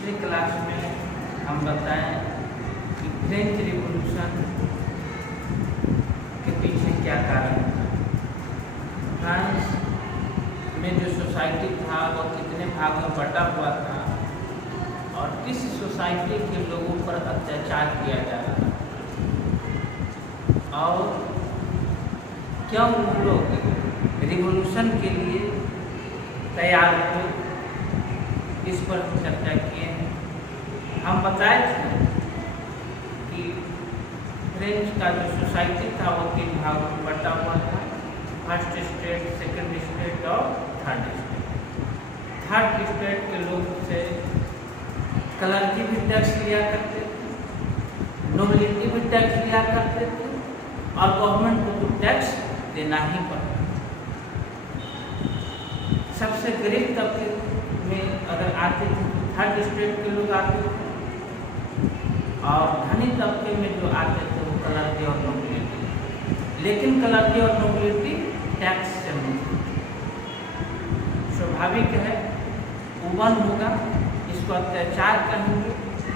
पिछले क्लास में हम बताएं कि फ्रेंच रिवॉल्यूशन के पीछे क्या कारण था। फ्रांस में जो सोसाइटी था वह कितने भाग में बटा हुआ था और किस सोसाइटी के लोगों पर अत्याचार किया जा रहा था और क्यों उन लोग रिवॉल्यूशन के लिए तैयार हुए, इस पर चर्चा किए हैं। हम बताए थे कि फ्रेंच का जो सोसाइटी था वो 3 भागों में बटा हुआ था, फर्स्ट स्टेट, सेकंड स्टेट और थर्ड स्टेट। थर्ड स्टेट के लोग से क्लर्की भी टैक्स लिया करते थे, नोबिलिटी भी टैक्स लिया करते थे और गवर्नमेंट को तो टैक्स देना ही पड़ता। सबसे गरीब तबके में अगर आते थे तो थर्ड स्टेट के लोग आते थे और धनी तबके में जो आते थे वो क्लर्की और नोबिलिटी, लेकिन क्लर्की और नोबिलिटी टैक्स से मुक्त। स्वाभाविक है, उबन होगा, इसको अत्याचार कहेंगे,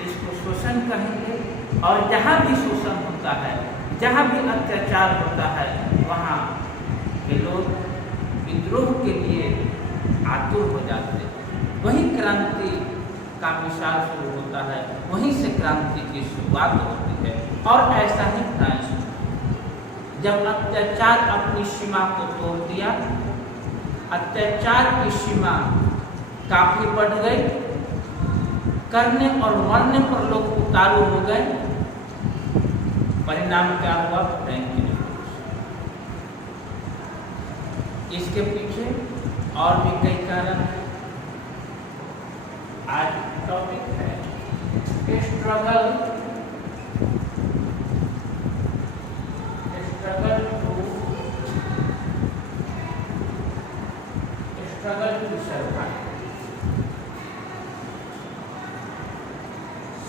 इसको शोषण कहेंगे और जहाँ भी शोषण होता है, जहाँ भी अत्याचार होता है, वहाँ के लोग विद्रोह के लिए आतुर हो जाते हैं। वहीं क्रांति का मिसाल शुरू होता है, वहीं से क्रांति की शुरुआत होती है। और ऐसा ही फ्रांस में जब अत्याचार अपनी सीमा को तोड़ दिया, अत्याचार की सीमा काफी बढ़ गई, करने और मरने पर लोग उतारू हो गए, परिणाम क्या हुआ? French revolution. इसके पीछे और भी कई कारण हैं। आज टॉपिक है स्ट्रगल टू सर्वाइव।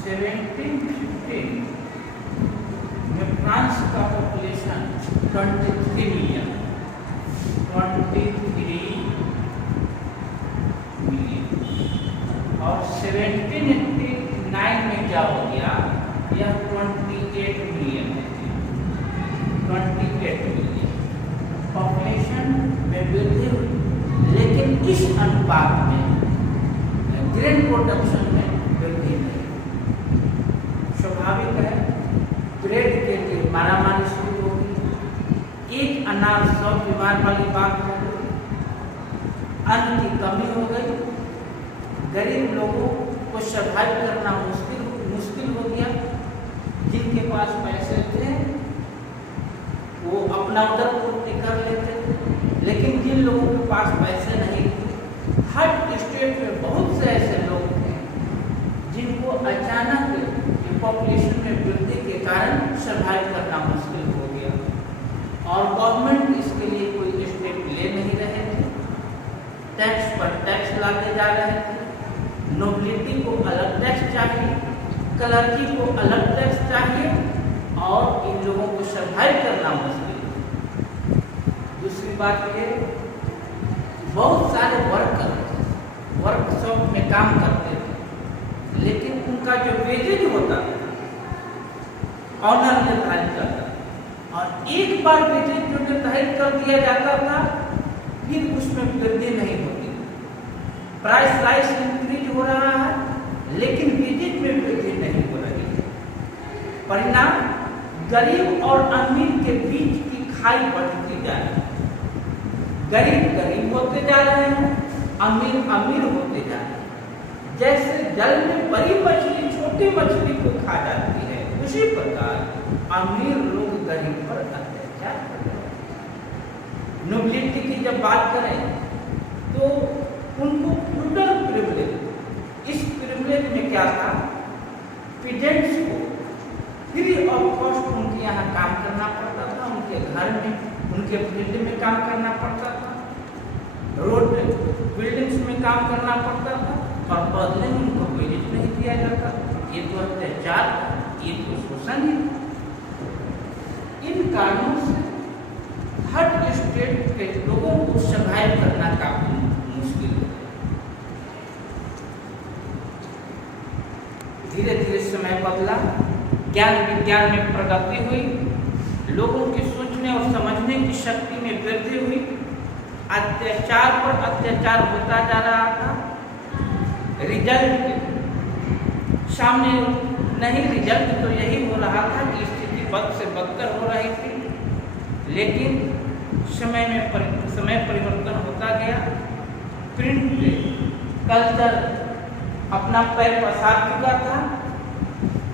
1715 में फ्रांस का पॉपुलेशन 23 मिलियन और 1789 में क्या हो गया? यह 28 मिलियन है। 28 मिलियन पॉपुलेशन में वृद्धि हुई, लेकिन इस अनुपात में ग्रेन प्रोडक्शन में वृद्धि नहीं। स्वाभाविक है, ब्रेड के लिए मारामारी शुरू हो गई, एक अनाज 100 बीमार वाली बात हो गई, अन्न की कमी हो गई, गरीब लोगों को सर्वाइव करना मुश्किल हो गया। जिनके पास पैसे थे वो अपना उधर पूर्ति कर लेते थे, लेकिन जिन लोगों के पास पैसे नहीं थे, हर स्टेट में बहुत से ऐसे लोग थे जिनको अचानक पॉपुलेशन में वृद्धि के कारण सर्वाइव करना मुश्किल हो गया और गवर्नमेंट इसके लिए कोई स्टेप ले नहीं रहे थे। टैक्स पर टैक्स लाते जा रहे थे, नोबिलिटी को अलग टैक्स चाहिए, क्लर्की को अलग टैक्स चाहिए और इन लोगों को सर्वाइव करना मुश्किल है। दूसरी बात ये, बहुत सारे वर्कशॉप में काम करते थे, लेकिन उनका जो वेजेज होता था ऑनर निर्धारित करता था और एक बार वेजेज जो निर्धारित कर दिया जाता था फिर उसमें वृद्धि नहीं होती। प्राइस राइस इंक्रीज हो रहा है, लेकिन वेजेज में वृद्धि नहीं हो रही है। परिणाम, गरीब और अमीर के बीच की खाई बढ़ती जा रही है। गरीब गरीब होते जा रहे हैं, अमीर अमीर होते जा रहे हैं। जैसे जल में बड़ी मछली छोटी मछली को खा जाती है, उसी प्रकार अमीर लोग गरीब पर अत्याचार कर रहे हैं। नोबिलिटी की जब बात करें तो उनको फ्यूडल प्रिविलेज, इस प्रिविलेज में क्या था? पीजेंट्स को फ्री ऑफ कॉस्ट उनके यहाँ काम करना पड़ता था, उनके घर में, उनके फील्ड में काम करना पड़ता था, रोड बिल्डिंग्स में काम करना पड़ता था और बदले में उनको वेजेज नहीं दिया जाता। ये तो अत्याचार, ये तो शोषण है। इन कारणों से थर्ड स्टेट के लोगों को सर्वाइव करना काफी मुश्किल है। धीरे धीरे समय बदला, ज्ञान विज्ञान में प्रगति हुई, लोगों की सोचने और समझने की शक्ति में वृद्धि हुई, अत्याचार पर अत्याचार होता जा रहा था, रिजल्ट सामने नहीं, रिजल्ट तो यही हो रहा था कि स्थिति बद से बदतर हो रही थी। लेकिन समय परिवर्तन होता गया, प्रिंट कल्चर अपना पैर पसार चुका था।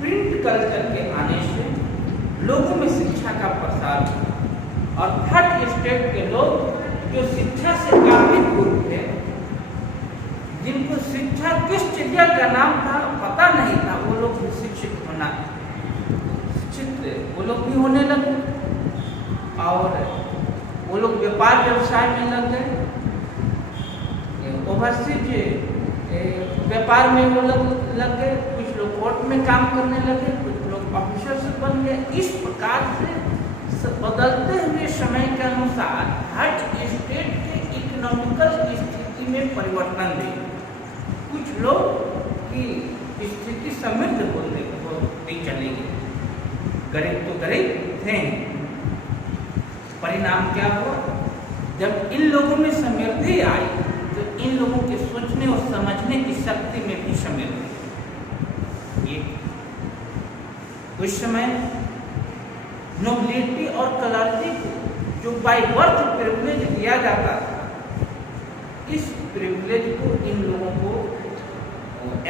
प्रिंट कल्चर के आने से लोगों में शिक्षा का प्रसार हुआ और थर्ड स्टेट के लोग जो शिक्षा से काफी दूर थे, जिनको शिक्षा किस चिड़िया का नाम था पता नहीं था, वो लोग भी शिक्षित वो लोग भी होने लगे और वो लोग व्यापार व्यवसाय में लग गए। ओवरसीज व्यापार में वो लोग लग गए, कुछ लोग कोर्ट में काम करने लगे, कुछ लोग ऑफिसर्स बन गए। इस प्रकार से बदलते हुए समय के अनुसार हर स्टेट के इकोनॉमिकल स्थिति में परिवर्तन हुई। कुछ लोग की स्थिति समृद्ध होती चली गई, गरीब तो गरीब थे। परिणाम क्या हुआ? जब इन लोगों में समृद्धि आई तो इन लोगों के सोचने और समझने की शक्ति में भी समृद्धि। उस समय नोबिलिटी और क्लर्जी को जो बाय बर्थ प्रिविलेज दिया जाता था, इस प्रिविलेज को इन लोगों को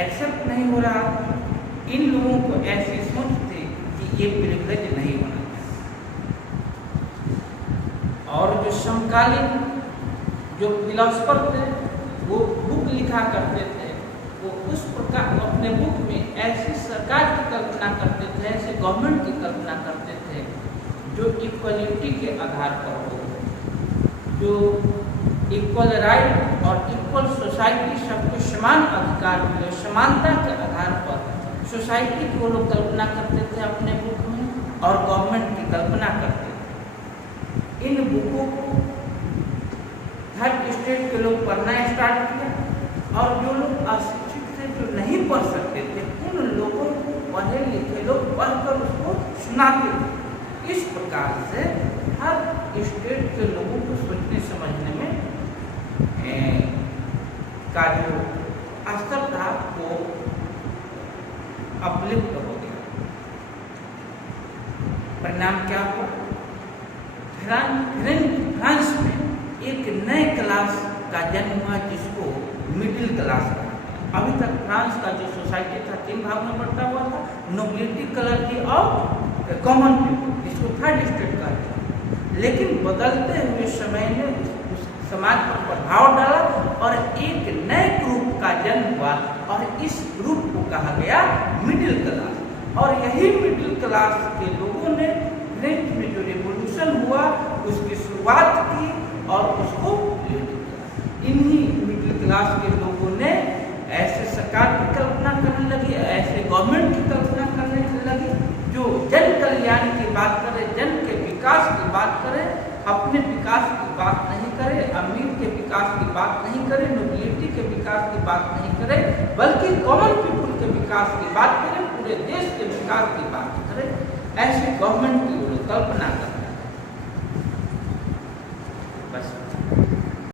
एक्सेप्ट नहीं हो रहा था। इन लोगों को ऐसी सोच थी कि ये प्रिविलेज नहीं होना चाहिए। और जो समकालीन जो फिलोसफर थे वो बुक लिखा करते थे, वो उस प्रकार अपने बुक में ऐसी सरकार की कल्पना करते थे, ऐसे गवर्नमेंट की कल्पना करते थे जो इक्वलिटी के आधार पर हो, जो इक्वल राइट और इक्वल सोसाइटी, सबको समान अधिकार मिले, समानता के आधार पर सोसाइटी को लोग कल्पना करते थे अपने बुक में और गवर्नमेंट की कल्पना करते थे। इन बुकों को हर स्टेट के लोग पढ़ना स्टार्ट किया और जो लोग अशिक्षित थे, जो नहीं पढ़ सकते थे, उन लोगों को पढ़े लिखे लोग पढ़कर उसको सुनाते थे। इस प्रकार से हर स्टेट के लोगों को सोचने समझने में का जो स्तर था वो अपलिफ्ट हो गया। परिणाम क्या हुआ? फ्रांस में एक नए क्लास का जन्म हुआ जिसको मिडिल क्लास कहा। अभी तक फ्रांस का जो सोसाइटी था 3 भाग में बंटा हुआ था, नोबिलिटी, क्लर्जी और कॉमन पीपल, जिसको थर्ड स्टेट कहा था। लेकिन बदलते हुए समय ने उस समाज पर प्रभाव डाला और एक नए ग्रुप का जन्म हुआ और इस ग्रुप को कहा गया मिडिल क्लास। और यही मिडिल क्लास के लोगों ने फ्रेंच में जो रेवोल्यूशन हुआ उसकी शुरुआत की और उसको लीड किया। इन्हीं मिडिल क्लास के लोगों ने ऐसे सरकार की कल्पना करने लगी, ऐसे गवर्नमेंट की कल्पना करने लगी जो जन कल्याण की बात करे, जन के विकास की बात करे, अपने विकास की बात नहीं करे, अमीर के विकास की बात नहीं करे, नोबिलिटी के विकास की बात नहीं करे, बल्कि कॉमन पीपल के विकास की बात करे, पूरे देश के विकास की बात करे। ऐसे गवर्नमेंट की कल्पना करना बस